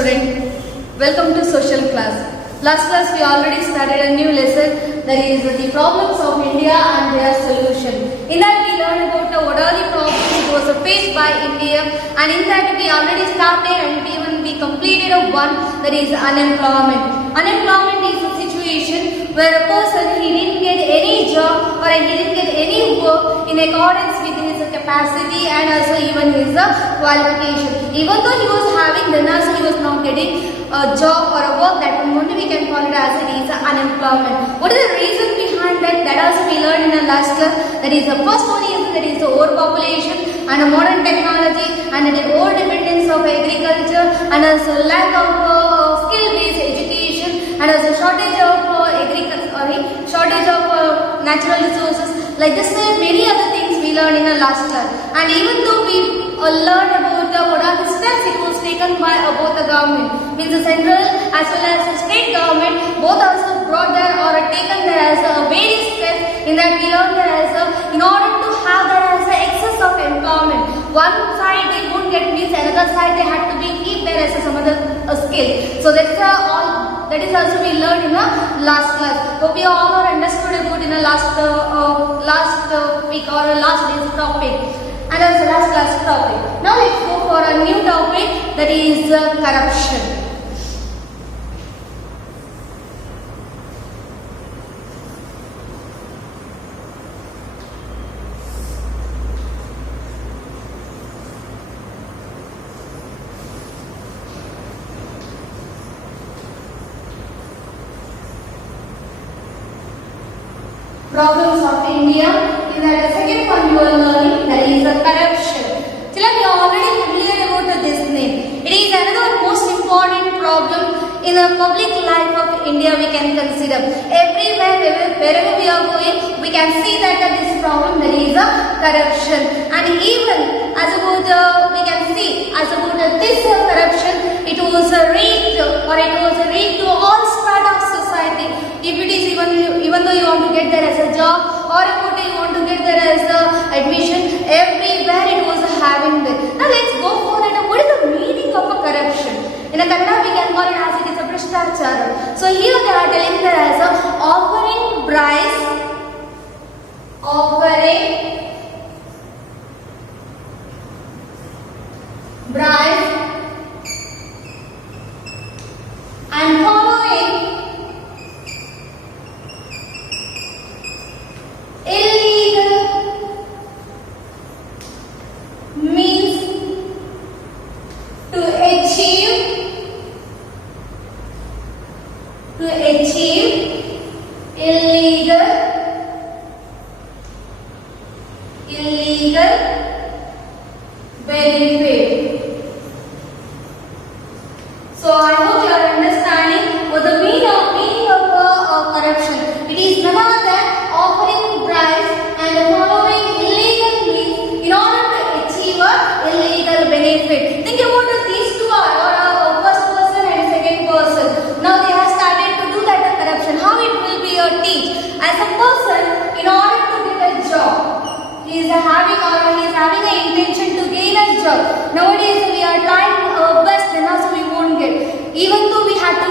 student, welcome to social class. Last class we already started a new lesson, that is the problems of India and their solution. In that we learned about what are the problems it was faced by India, and in that we already started and even we completed one, that is unemployment. Unemployment is a situation where a person he didn't get any job or he didn't get any work in accordance with his capacity and also even his qualification. Even though he was having, then also he was not getting a job or a work, that only we can call it as it is unemployment. What is the reason behind that? That also we learned in the last class. That is the first one is that is the overpopulation and a modern technology and the over dependence of agriculture and also lack of skill-based education and also shortage of natural resources. Like this, many other things we learned in the last class. And even though we learned about what are the steps it was taken by both the government, means the central as well as the state government, both also brought there or taken there as various steps. In that we learned there as in order to have there as excess of employment. One side they won't get means, another side they had to be keep there as some other skill. So that's all. That is also we learned in the last class. Hope you all are understood about in the last week or last day's topic. And as the last class topic. Now let's go for a new topic, that is corruption. Problems of India. In the second one you are learning, that is corruption. Children, you are already familiar about this name. It is another most important problem in the public life of India we can consider. Everywhere, wherever we are going, we can see that this problem, that is corruption. And even as about we can see as about this corruption, it was reached to all strata of society. If it is even though you want to get there as a job or if you want to get there as admission, everywhere it was having there. Now let's go for it. What is the meaning of a corruption? In a Kannada we can call it as it is a Bhrishtachara. So here they are telling there as offering bribes and following illegal means to achieve illegal benefit. So I hope you are understanding what the meaning of corruption. It is none other than offering bribes and following illegal means in order to achieve a illegal benefit. Think about these two are first person and second person. Now they have started to do that corruption. How it will be teach? As a person, in order to get a job, he is having an intention to gain a job. Nowadays we are trying our best, then also we won't get. Even though we have to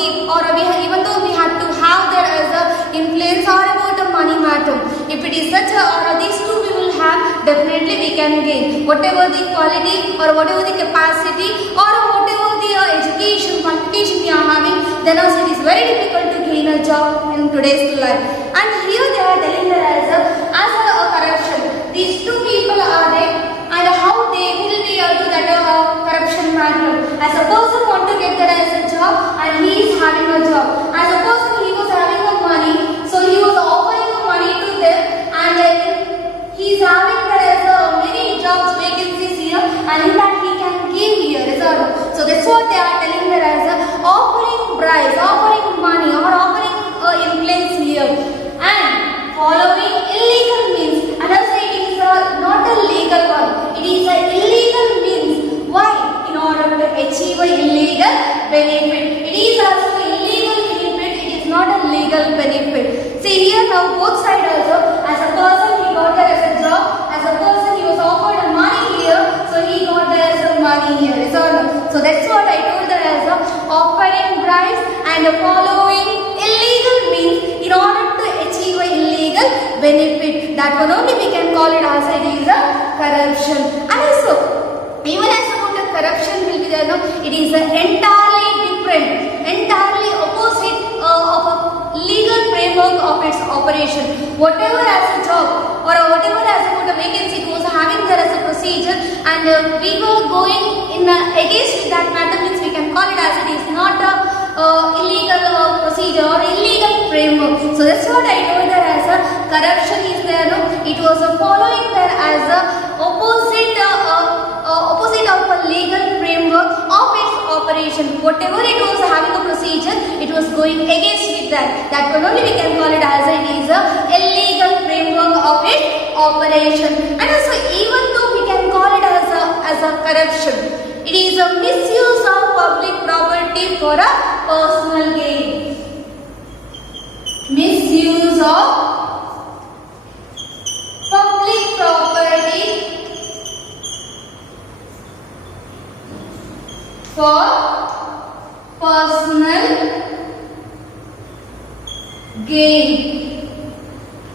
even though we have to have there as a influence or about a money matter. If it is such or these two we will have, definitely we can gain. Whatever the quality or whatever the capacity or whatever the education qualification we are having, then also it is very difficult to gain a job in today's life. And here they are telling that as a corruption. These two people are there and how they will be to that corruption matter. As a person want to get there as a job and he is having a job. As a person he was having a money, so he was offering the money to them and he is having there as many jobs vacancies here and in that he can give here. So that's what they are telling there as offering bribes, offering money or offering influence here and following illegal means. And also it is not a legal one. It is a illegal means. Why? In order to achieve a illegal benefit. It is also illegal benefit. It is not a legal benefit. See here now both sides also. As a person he got there as a job. As a person he was offered money here. So he got there as a money here. So that's what I told there as and following illegal means in order to achieve a illegal benefit. That one only we can call it as it is a corruption. And also, even as about the corruption will be there, no, it is entirely different, entirely opposite of a legal framework of its operation. Whatever as a job or whatever as about a vacancy it was having there as a procedure, and we were going in against that matter means we can call it as it is not a illegal procedure or illegal framework. So that's what I told there as a corruption is there, no, it was following there as a opposite of a legal framework of its operation. Whatever it was having a procedure, it was going against with that. That one only we can call it as it is a illegal framework of its operation. And also, even though we can call it as a corruption, it is a misuse of public property for a personal gain. Misuse of public property for personal gain.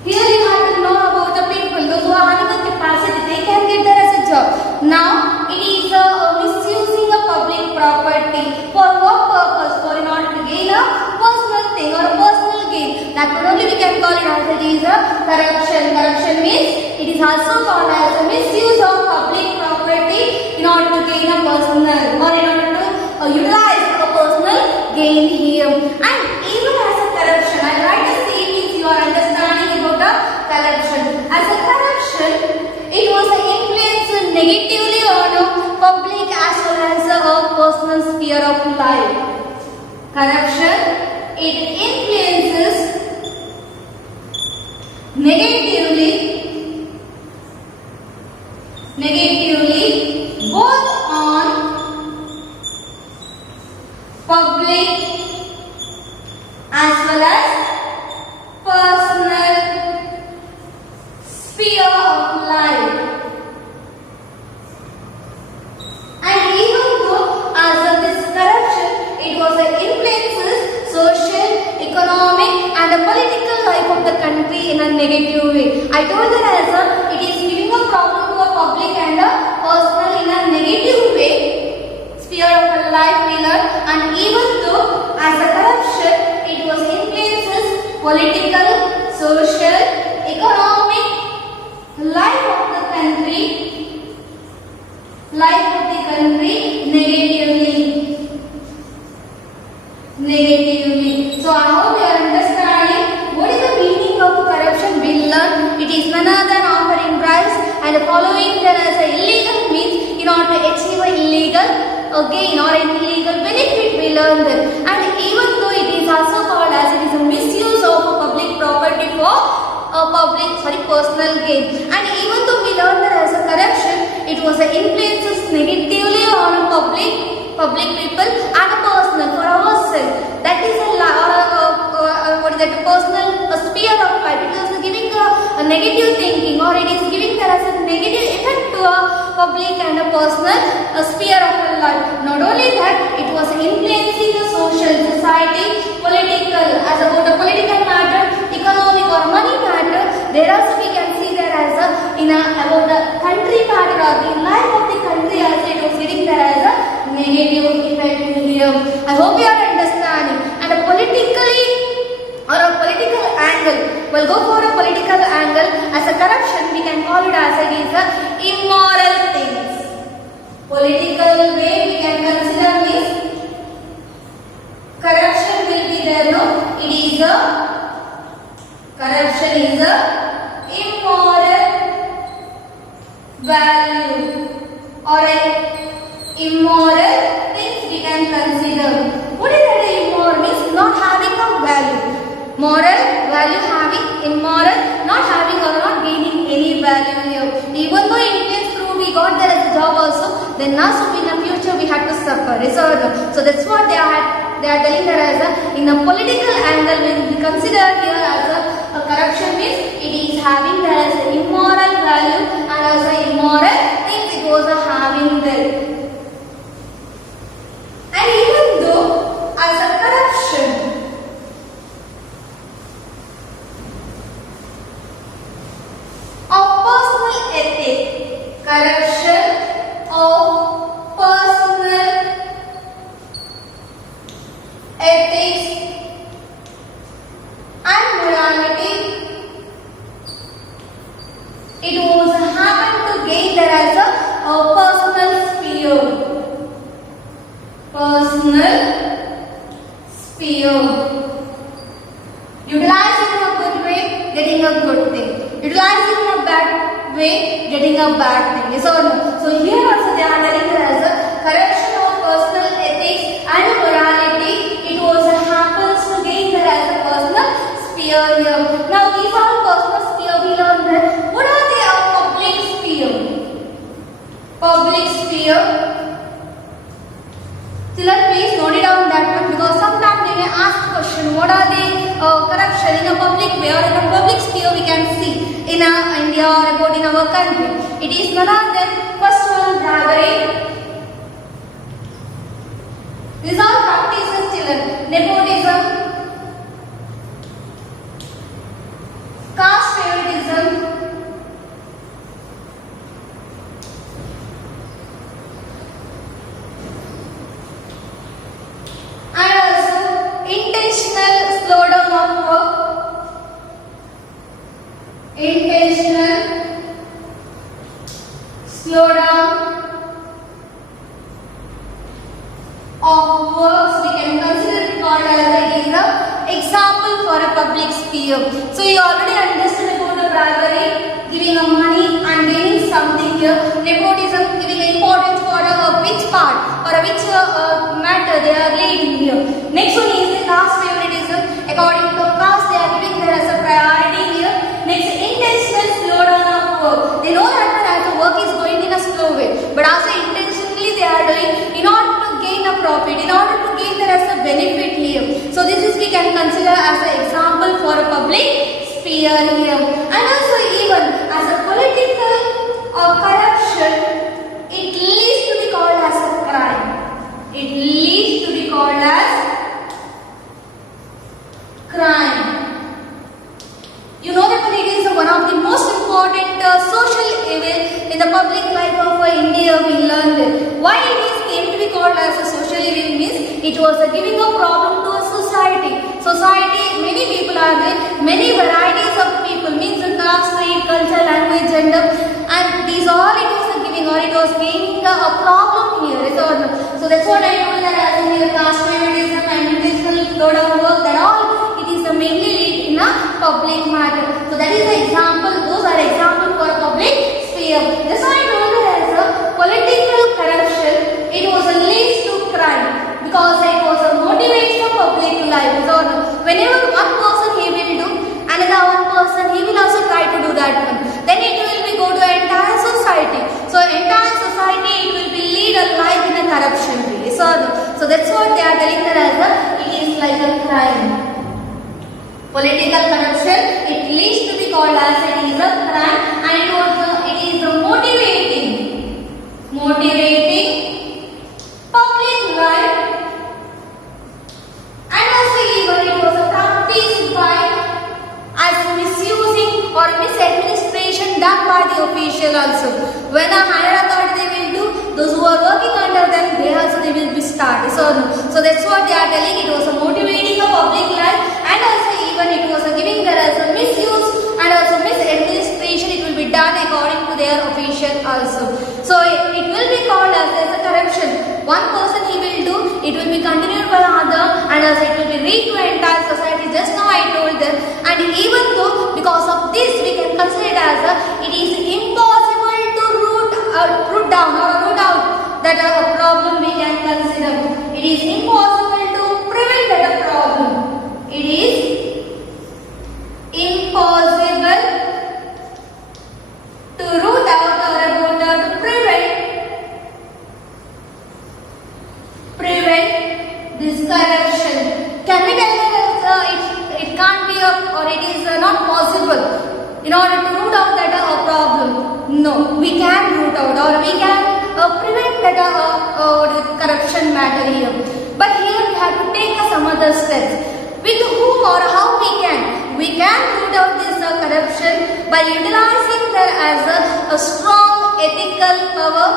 Here you have to know about the people, those who are having a capacity, they can get there as a job. Now, it is misusing a public property. For what purpose? For in order to gain a personal thing or a personal gain. That one only we can call it as it is a corruption. Corruption means it is also called as a misuse of public property in order to gain a personal or in order to utilize a personal gain here. And even as a corruption, I like to see means you are understanding about the corruption. As a corruption, it was influenced negatively on a public as well as a personal sphere of life. Corruption, it influences negatively both on public as well as personal sphere of life. And even though as of this corruption, it was influences social, economic and the political life of the country in a negative way. I told that as it is giving a problem to the public and the personal in a negative way sphere of life we learn. And even though as a corruption, it was influences political, social, economic life of the country negatively. So I hope you are understanding what is the meaning of corruption. We learn it is none other than offering bribes and following them as a illegal means in order to achieve a illegal gain or an illegal benefit. We learn that. And even though it is also called as it is a misuse of a public property for personal gain. And even though we learn that as a corruption, it was an influences negatively on a public people and a personal for ourselves. That is a personal sphere of life. It is giving a negative thinking or it is giving there as a negative effect to a public and a personal sphere of life. Not only that, it was influencing the social, society, political, as about the political matter, economic or money matter. There also we can see there as about the country matter or the life of the country as it was getting there as a negative effect here. I hope you are understanding. And a politically or a political angle, we'll go for a political angle. As a corruption, we can call it as it is a immoral things. Political way we can consider means corruption will be there. No, it is a corruption is a immoral value or a immoral things we can consider. What is that immoral means? Not having a value. Moral value having, immoral not having or not gaining any value here. Even though it is true we got there as a job also, then now so in the future we had to suffer. So that's what they are telling there as a, in a political angle when we consider here as a corruption means it is having there as an immoral value and as a immoral things it was having there. And even though as a corruption personal sphere. Utilizing in a good way, getting a good thing. Utilizing in a bad way, getting a bad thing. Yes or no? So here also they are telling us as a corruption of personal ethics and morality. It also happens to gain there as a personal sphere here. Now these are personal sphere we learned that. What are they? A public sphere. Public sphere. Children, please note it down that one because sometimes they may ask question. What are the corruption in a public way or in a public sphere we can see in India or about in our country? It is none other than first one bribery. These are practices, children. Nepotism, caste favoritism, and also intentional slowdown of work. Intentional slowdown of works we can consider it called as it is a example for a public sphere. So you already understood about the bribery, giving a money and gaining something here. Nepotism, giving importance for which part or which matter they are leading here. Next one is the caste favoritism. According to caste, they are giving there as a priority here. Next, intentional slowdown of work. They know that the work is going in a slow way, but also intentionally they are doing in order to gain a profit, in order to gain there as a benefit here. So this is we can consider as an example for a public sphere here. And also even as a political corruption, it leads to be called as a crime. It leads to be called as crime. You know that it is one of the most important social evil in the public life of India. We learned it. Why it is came to be called as a social evil means it was giving a problem to a society. Society, many people are there, many varieties of people means the caste, creed, culture, language, gender, and these all it was giving or it was gaining a problem here. So that's what I told that as in the caste favoritism and intentional slowdown work, that all it is mainly lead in a public matter. So that is the example, those are example for a public sphere. That's why I told that as a political corruption, it was a leads to crime because it was a motivates the public life. So whenever one person he will do, another one person he will also try to do that one. Then it will be go to entire society. So entire society it will be lead a life in a corruption way. So that's what they are telling that as a it is like a crime. Political corruption, it leads to be called as it is a crime and it is motivating public life and also even it was practiced by as misusing or misadministration done by the official also. When a higher authority they will do, those who are working under them, they will be started. So that's what they are telling. It was a motivating a public life and also even it was giving there as a misuse and also misadministration. It will be done according to their official also. So it will be called as a corruption. One person he will do, it will be continued by other and also it will be read to entire society. Just now I told them, and even though because of this we can consider it as it is impossible to root out that a problem we can consider. It is impossible to prevent that a problem. It is impossible to root out or to prevent this corruption. Can we tell that it can't be or it is not possible in order to root out that a problem? No, we can root out or we can prevent that corruption matter here. But here we have to take some other steps. With whom or how we can? We can root out this corruption by utilizing there as a strong ethical power.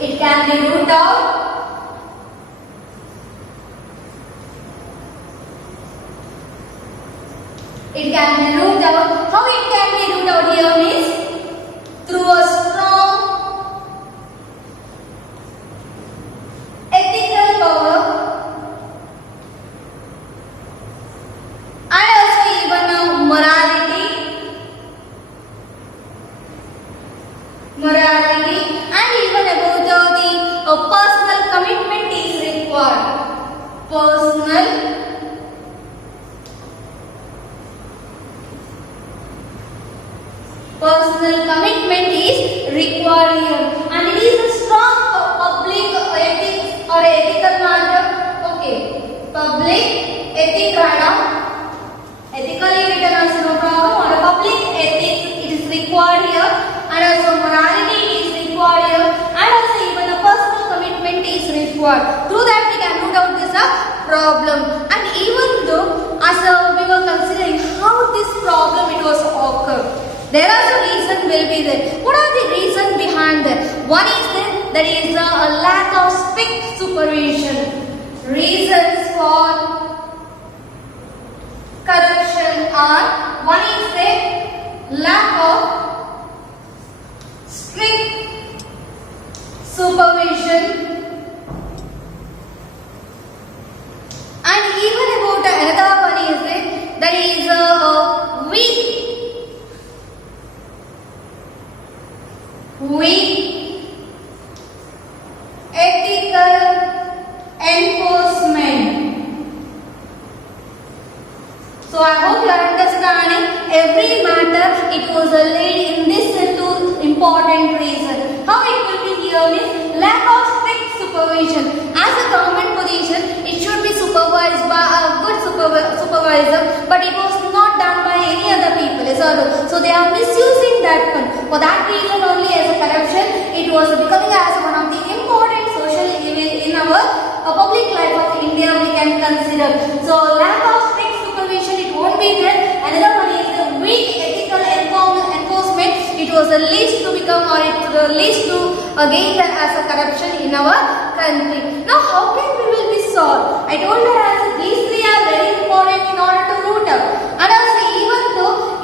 It can be rooted out It can be rooted out. How it can be rooted out here means through a strong ethical power and also even morality and even about the personal commitment is required. Personal commitment is required here, and it is a strong public ethics or ethical matter. Okay, public ethic radar, ethically written also no problem, or a public ethics it is required here, and also morality is required here, and also even a personal commitment is required. Through that we can root out this problem. And even though as we were considering how this problem it was occurred, there are the reason will be there. What are the reason behind that? One is that is a lack of strict supervision. Reasons for corruption are, one is the lack of strict supervision, and even about another one is that is weak ethical enforcement. So I hope you are understanding every matter it was laid in this two important reason. How it will be here means lack of strict supervision. As a government position, it should be supervised by a good supervisor, but it was not done by any other people. So they are misusing that one. For that reason only, as a corruption, it was becoming as one of the important social evil in our public life of India we can consider. So lack of strict supervision it won't be there. Another one is the weak ethical enforcement. It was the least to become or it least to gain as a corruption in our country. Now how can we will be solved? I told you as these three are very important in order to root out. And also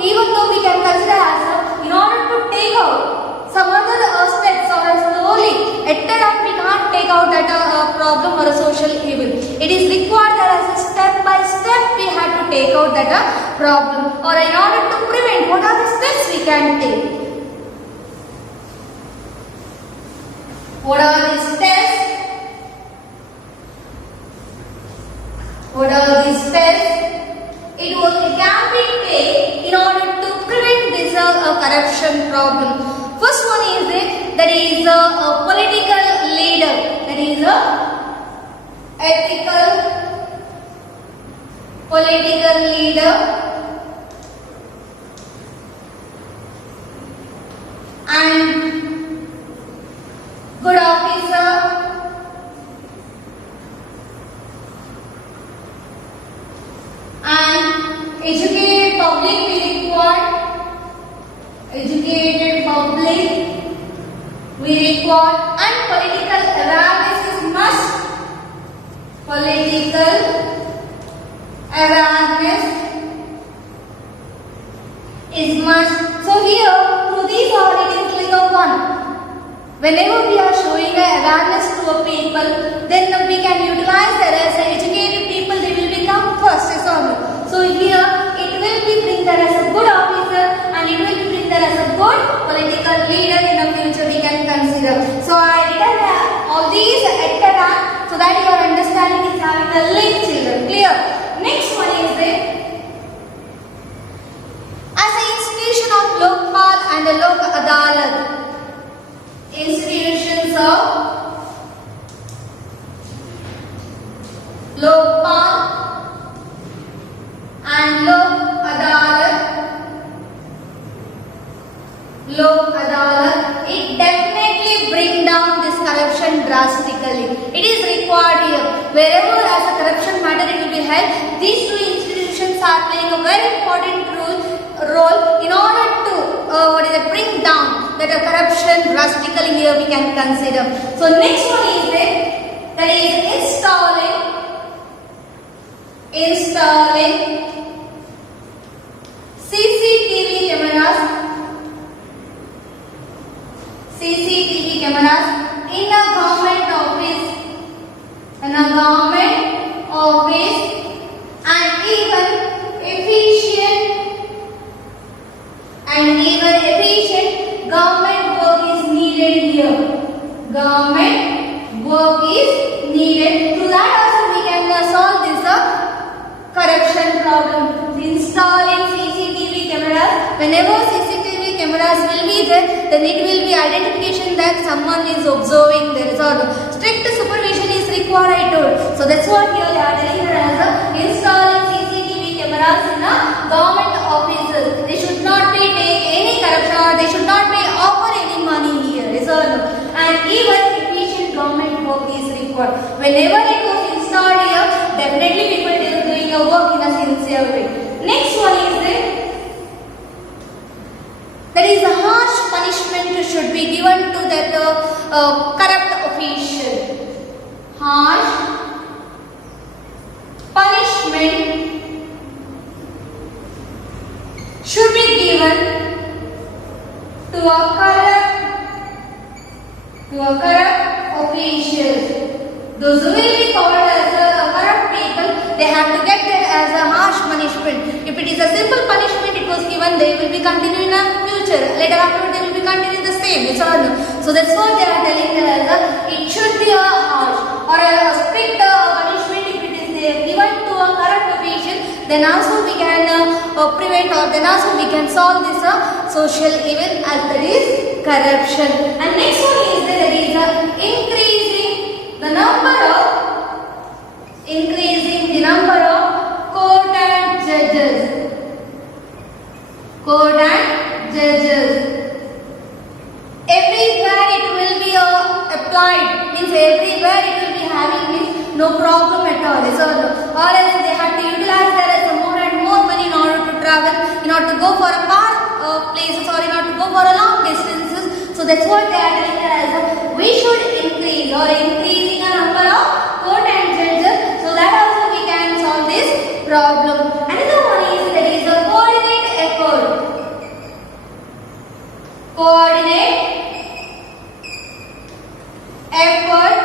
even though we can consider as in order to take out some other steps or slowly at a time we can't take out that problem or a social evil. It is required that as a step by step we have to take out that problem, or in order to prevent, what are the steps we can take? What are the steps? What are the steps it can be taken in order to prevent this corruption problem? First one is that is a political leader, that is a ethical political leader, and good officer, and educated public we require. Educated public we require, and political awareness is must. Political awareness is must. So here through these all it is like a one. Whenever we are showing awareness to a people, then we can utilize that as educated people they will become first. So here it will be bring that as a good officer, and it will bring that as a good political leader in the future we can consider. So I written all these at a time so that your understanding is having a link, children. Clear? Next one is as an institution of Lokpal and the Lok Adalat. Institutions of Lokpal and Lok Adalat. It definitely bring down this corruption drastically. It is required here. Wherever as a corruption matter it will be held, these two institutions are playing a very important role in order to bring down that corruption drastically here we can consider. So next one is that is installing even efficient government work is needed here. Government work is needed. Through that also we can solve this corruption problem. Installing CCTV cameras. Whenever CCTV cameras will be there, then it will be identification that someone is observing there. So strict supervision is required, I told. So that's what here they are telling us installing CCTV cameras in government offices. They should not be take any corruption or they should not be offer any money here. And even efficient government work is required. Whenever it was installed here, definitely people are doing a work in a sincere way. Next one is that is a harsh punishment should be given to that corrupt official. Harsh punishment should be given to a corrupt officials. Those who will be called as corrupt people, they have to get there as a harsh punishment. If it is a simple punishment, it was given, they will be continuing in the future. Later afterward, they will be continuing the same. So that's what they are telling us. It should be a harsh or a strict punishment. If it is given to a corrupt official, then also we can prevent or then also we can solve this social evil as that is corruption. And next one is that is increasing the number of court and judges. Court and judges. Everywhere it will be applied. Means everywhere it will be having means no problem at all. So, or else they have to utilize there as more and more money in order to travel, in order to go for a far places or in order to go for a long distances. So that's what they are telling us as we should increase or increasing a number of court and judges. So that also we can solve this problem. Another one is that is a coordinate effort. Coordinate effort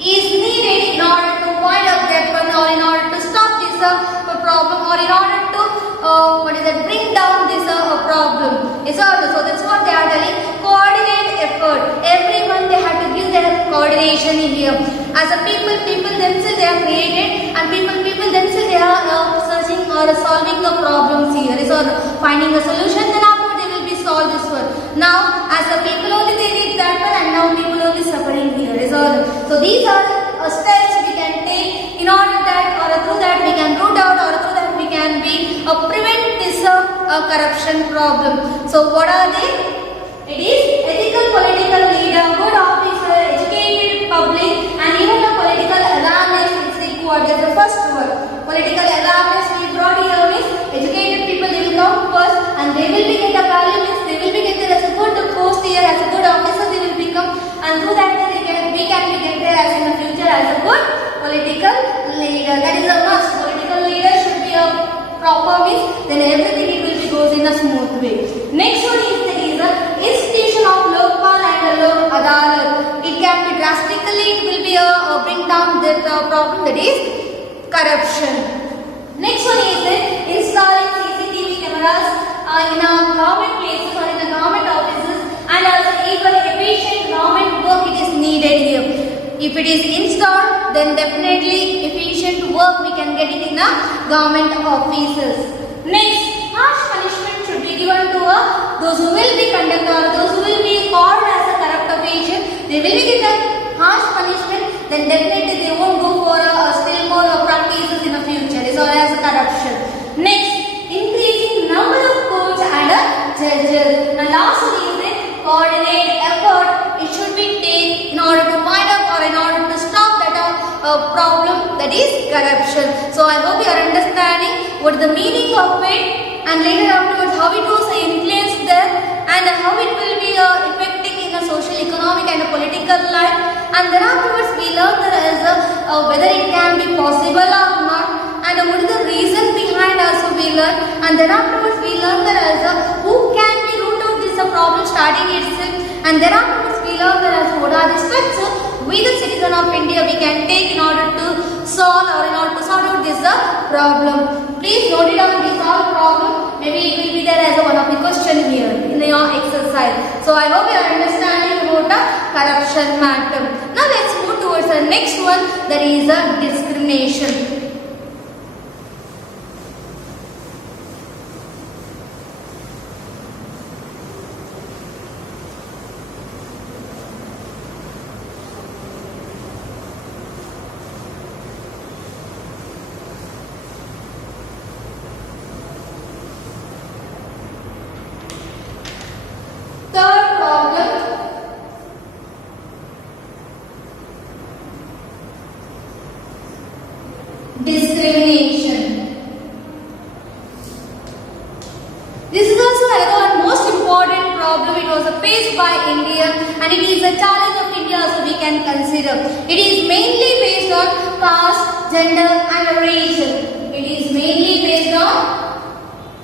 is needed in order to wind up that one or in order to stop this problem or in order to bring down this problem. So that's what they are telling. Coordinate effort. Everyone they have to give their coordination in here. As a people themselves they are created and people themselves they are searching or solving the problems here. So finding a solution, then after they will be solved this one. Now as a people only they did that one and now people only suffering here. So these are steps we can take in order that or through that we can root out or through that we can be prevent this corruption problem. So what are they? It is ethical political leader, good officer, educated public and even a political awareness is required. That's the first word. Political awareness we brought here means educated people they will come first and they will be get a value means they will be get there as a good post here as a good officer they will become and through that we can be get there as in the future as a good political leader. That is a must. Political leader should be a proper means then everything it will be goes in a smooth way. Next one is the institution of Lokpal and Lok Adalat. It can be drastically it will be bring down that problem that is corruption. Next one is installing CCTV cameras in government places or in the government offices and also even efficient government work it is needed here. If it is installed, then definitely efficient work we can get it in the government offices. Next, harsh punishment should be given to those who will be conducted or those who will be called as a corrupt official. They will be given harsh punishment. Then definitely they won't go for still more practices in the future. Is all as a corruption. Next, increasing number of courts and judges. And lastly, is coordinate effort. It should be taken in order to wind up or in order to stop that problem that is corruption. So I hope you are understanding what the meaning of it and later afterwards how it was influenced there and how it will be affecting in a social, economic and a political life. And then afterwards we learn that as whether it can be possible or not and what is the reason behind also we learn and then afterwards we learn that as who can be root out this problem starting itself and then afterwards we learn that as what are the steps we the citizen of India we can take in order to solve or in order to sort out this problem. Please note it down, resolve problem. Maybe it will be there as one of the question here in your exercise. So I hope you are understanding about the corruption matter. Now let's move towards the next one, that is a discrimination. Third problem, discrimination. This is also another one most important problem. It was faced by India and it is a challenge of India, so we can consider. It is mainly based on caste, gender and region. It is mainly based on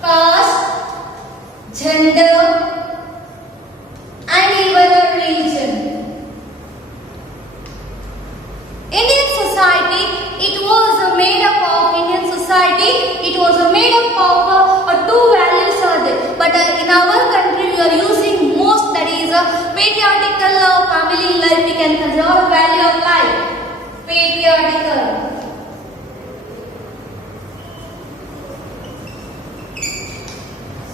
caste, gender and even a region. Indian society, it was made up of two values are there. But in our country we are using most, that is patriarchal family life. We can consider a value of life. Patriarchal.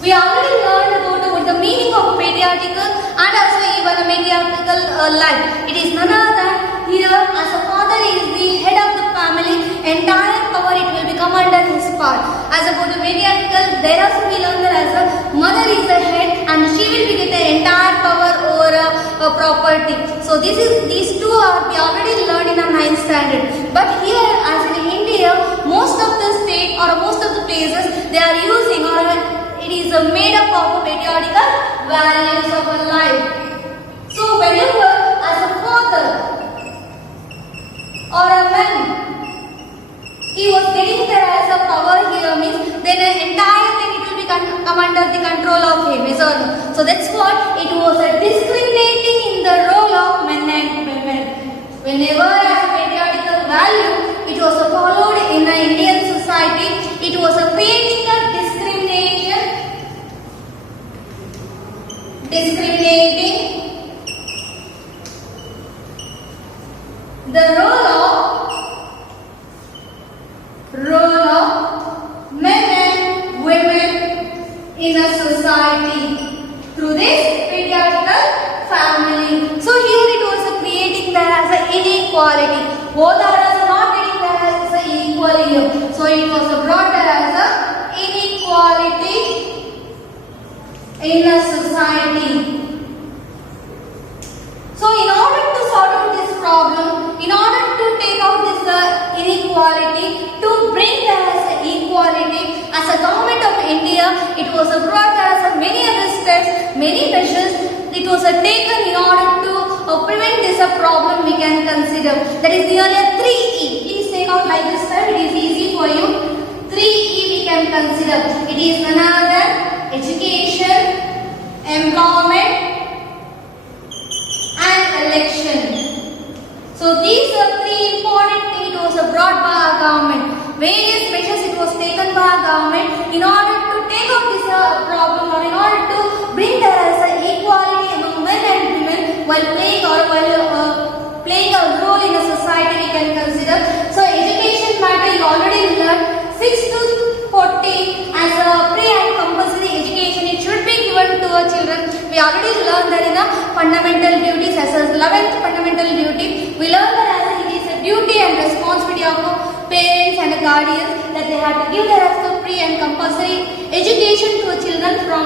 We already learned about the meaning of patriarchal and also even a matriarchal life. It is none other than here, as a father is the head of the family, entire power it will become under his part. As about the matriarchal, there also we learn that as a mother is the head and she will be get the entire power over a property. So these two are we already learned in a 9th standard. But here, as in India, most of the state or most of the places they are using it is made up of patriarchal values of a life. So whenever as a father or a man he was getting there as a power here, means then the entire thing it will be come under the control of him. So that's what it was discriminating in the role of men and women. Whenever as a patriarchal value it was followed in the Indian society, it was creating a discriminating the role of men and women in a society through this patriarchal family. So here it was creating there as an inequality. Both are not getting there as an equal. So it was brought there as an inequality in a society. So in order to sort out this problem, in order to take out this inequality, to bring there as equality, as a government of India, it was brought there as many other steps, many measures it was taken in order to prevent this problem we can consider. That is nearly 3E. Please take out like this time, it is easy for you. 3E we can consider. It is none other than education, employment and election. So these are three important things it was brought by our government. Various measures it was taken by our government in order to take out this problem, or in order to bring there as equality among men and women while playing a role in a society we can consider. So education matter you already learned 6 to 14 as a pre and compulsory education. It should be given to our children. We already learned that in a fundamental duties as a 11th fundamental duty. We learned that as it is a duty and responsibility of parents and guardians that they have to give their as a pre and compulsory education to children from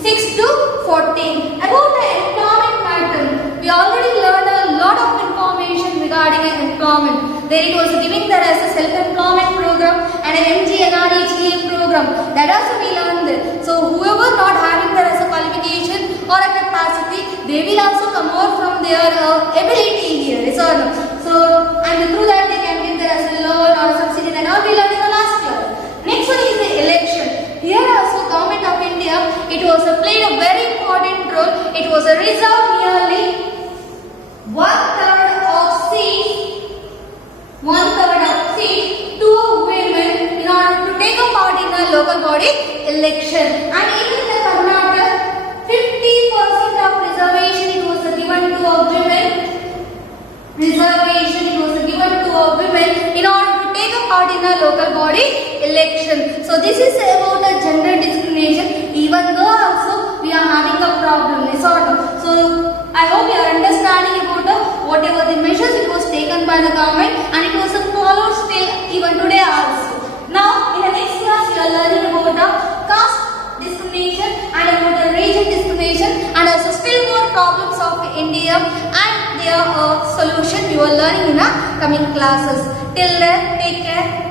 6 to 14. About the employment matter, we already learned a lot of information regarding employment. There it was giving there as a self-employment program and an MGNREGA program. That also we learned that. So whoever not having there as a qualification or a capacity, they will also come out from their ability here. So and through that they can get there as a loan or a subsidy. That all we learned in the last class. Next one is the election. Here also government of India, it was played a very important role. It was reserved nearly 1/3 of seats to women in order to take a part in the a local body election. And even in the Karnataka, 50% of reservation it was given to women. Reservation it was given to women in order to take a part in a local body election. So this is about a gender discrimination. Even though also we are having a problem, sort of. So I hope you are understanding about whatever the measures it was taken by the government, and it was followed still even today also. Now in the next class we are learning about caste discrimination and about the region discrimination, and also still more problems of India and their solution we will learning in the coming classes. Till then, take care.